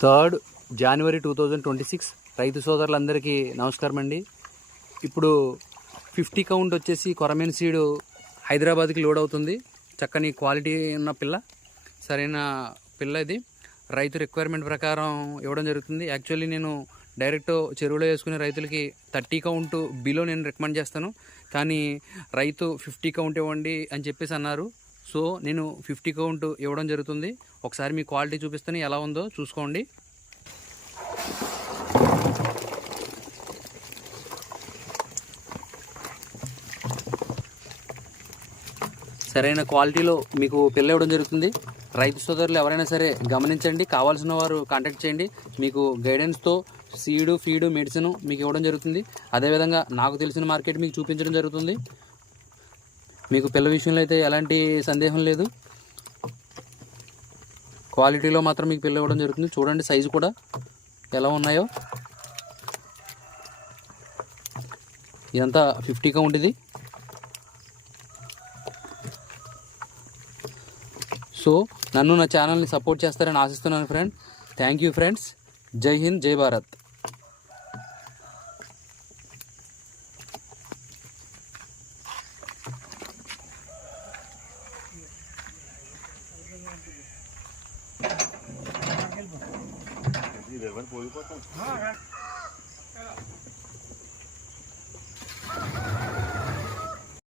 Third January two thousand twenty six రైతు సోదరులందరికీ నమస్కారం అండి. ఇప్పుడు ఫిఫ్టీ కౌంట్ వచ్చేసి కొరమేన్ సీడు హైదరాబాద్కి లోడ్ అవుతుంది. చక్కని క్వాలిటీ ఉన్న పిల్ల సరైన పిల్ల ఇది. రైతు రిక్వైర్మెంట్ ప్రకారం ఇవ్వడం జరుగుతుంది. యాక్చువల్లీ నేను డైరెక్ట్ చెరువులో వేసుకునే రైతులకి థర్టీ కౌంట్ బిలో నేను రికమెండ్ చేస్తాను. కానీ రైతు ఫిఫ్టీ కౌంట్ ఇవ్వండి అని చెప్పేసి అన్నారు. సో నేను ఫిఫ్టీ కౌంట్ ఇవ్వడం జరుగుతుంది. ఒకసారి మీ క్వాలిటీ చూపిస్తాను ఎలా ఉందో చూసుకోండి. సరైన క్వాలిటీలో మీకు పిల్ల ఇవ్వడం జరుగుతుంది. రైతు సోదరులు ఎవరైనా సరే గమనించండి కావాల్సిన వారు కాంటాక్ట్ చేయండి. మీకు గైడెన్స్తో సీడు ఫీడు మెడిసిన్ మీకు ఇవ్వడం జరుగుతుంది. అదేవిధంగా నాకు తెలిసిన మార్కెట్ మీకు చూపించడం జరుగుతుంది. మీకు పిల్ల విషయంలో అయితే ఎలాంటి సందేహం లేదు. క్వాలిటీలో మాత్రం మీకు పిల్ల ఇవ్వడం జరుగుతుంది. చూడండి సైజు కూడా ఎలా ఉన్నాయో. ఇదంతా ఫిఫ్టీ కౌంట్ ఇది. సో నన్ను నా ఛానల్ని సపోర్ట్ చేస్తారని ఆశిస్తున్నాను ఫ్రెండ్. Thank you friends. జై హింద్ జై భారత్. போய் பார்த்தோம்